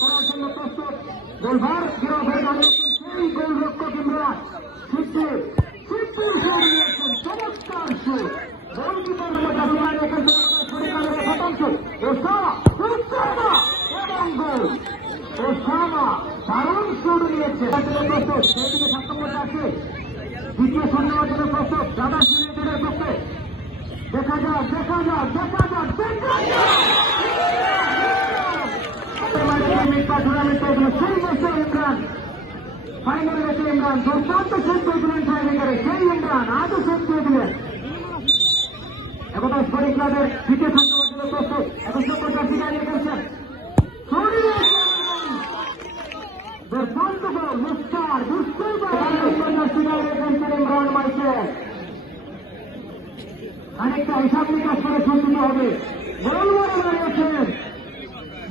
করার জন্য প্রস্তুত গোলভার গিরফের দাঁড়িয়েছেন সেই গোলরক্ষক ইমরান সিদ্দিক নিয়েছেন চমৎকার শুট গোলকিপার এখান থেকে শতাংশ এবং গোল ওসামা দারুণ শুট নিয়েছে প্রস্তুত সেদিকে 7 নম্বর আছে দ্বিতীয় শূন্যের জন্য প্রস্তুত দাদা সিলেটের পক্ষে দেখা যাক ফাইনাল ম্যাচে ইমরান দুর্দান্ত শট করেছিলেন টাইব্রেকারে সেই ইমরান আজও শট করে দিলেন। এখন স্পোর্টিং ক্লাবের দ্বিতীয় শূন্যের জন্য প্রস্তুত এখন সত্তর জার্সি দাঁড়িয়ে করছেন দুর্দান্ত গোল মুস্তার বুঝতেই পারেন জার্সি দাঁড়িয়ে করছেন ইমরান মাইকেল অনেকটা হিসাব নিকাশ করে শট দিতে হবে গোল বলে দাঁড়িয়েছেন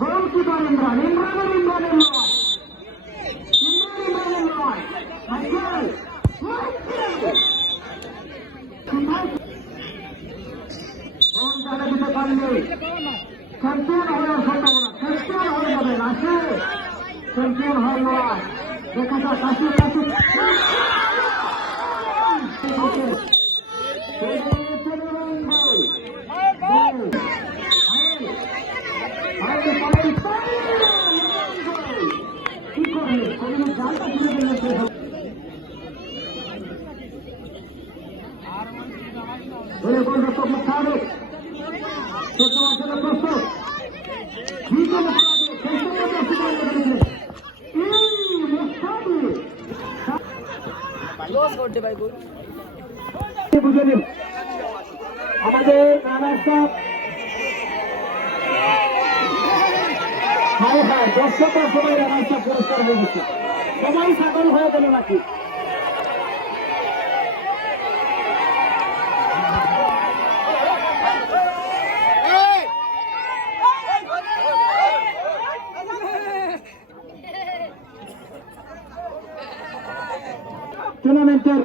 গোলকিপার ইমরানের নয় দিতে পারলে চ্যাম্পিয়ন হওয়ার সম্ভাবনা চ্যাম্পিয়ন হয়ে যাবেন আসে চ্যাম্পিয়ন হওয়ার নয় দেখা যাক আসে কাছে কি করবে জালটা তুলে দিলেন গোলরক্ষক মুস্তাফিজ প্রস্তুত আমাদের রানা সাহেব দর্শকের সবাই রানা সাহেব পুরস্কার হয়ে গেছে সবাই সাগর হয়ে গেল নাকি টুর্নামেন্টের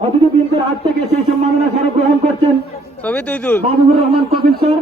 অতিথিবৃন্দের হাত থেকে সেই সম্মাননা স্মারক গ্রহণ করছেন মাহবুবুর রহমান কবির স্যার।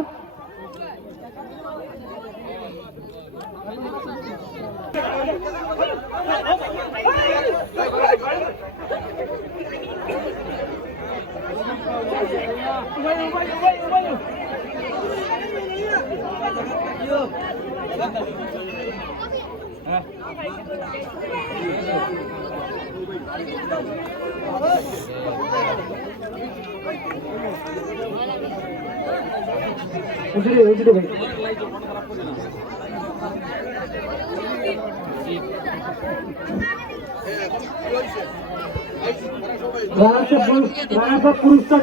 পুরস্কার